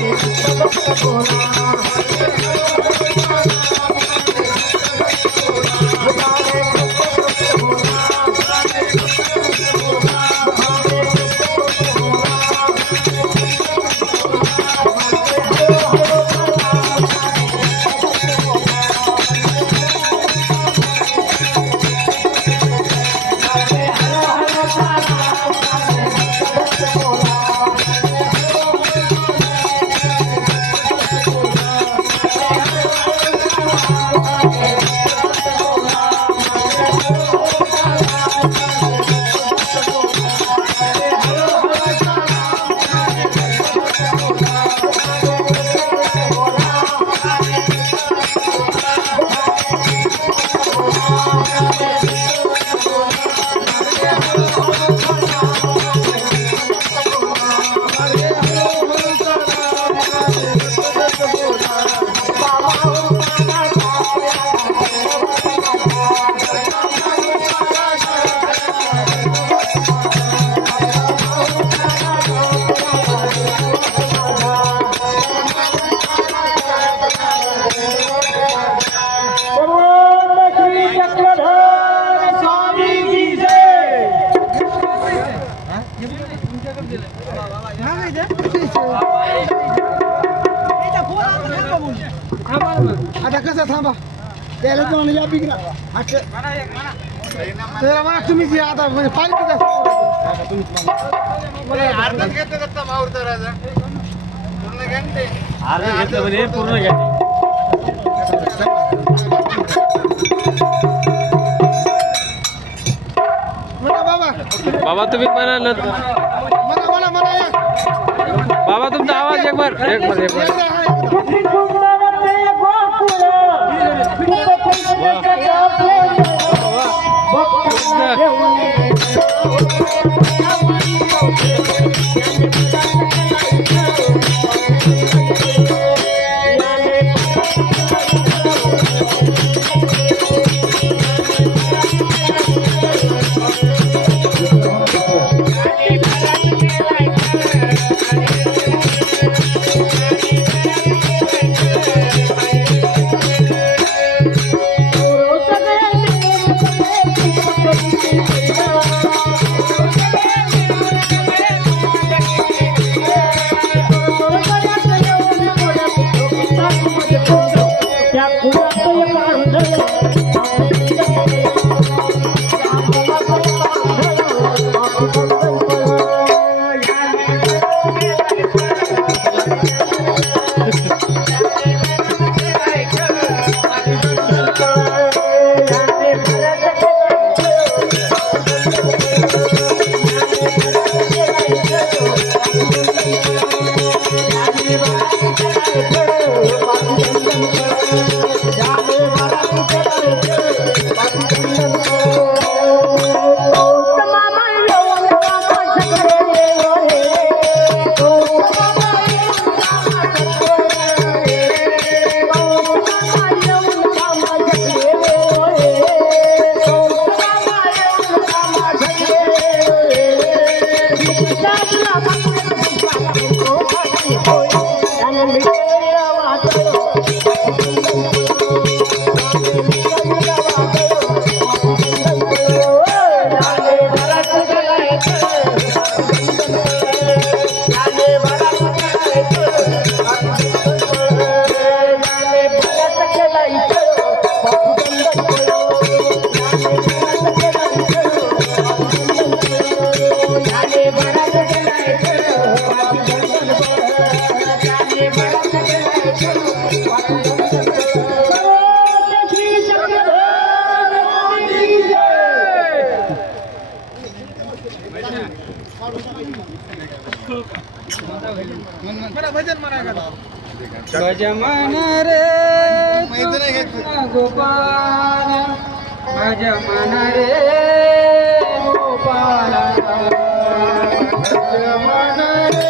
Thank you. त्याला दोन या बिगला त्याला म्हणा तुम्हीच या आता म्हणजे पाणी पिता अर्ध घेतलं म्हणजे पूर्ण घ्या बाबा. बाबा तुम्ही म्हणाल बाबा तुमचा आवाज एक बार एक बार एक बार. ભક્ત गोपाल भज मन रे गोपाल. भज मन रे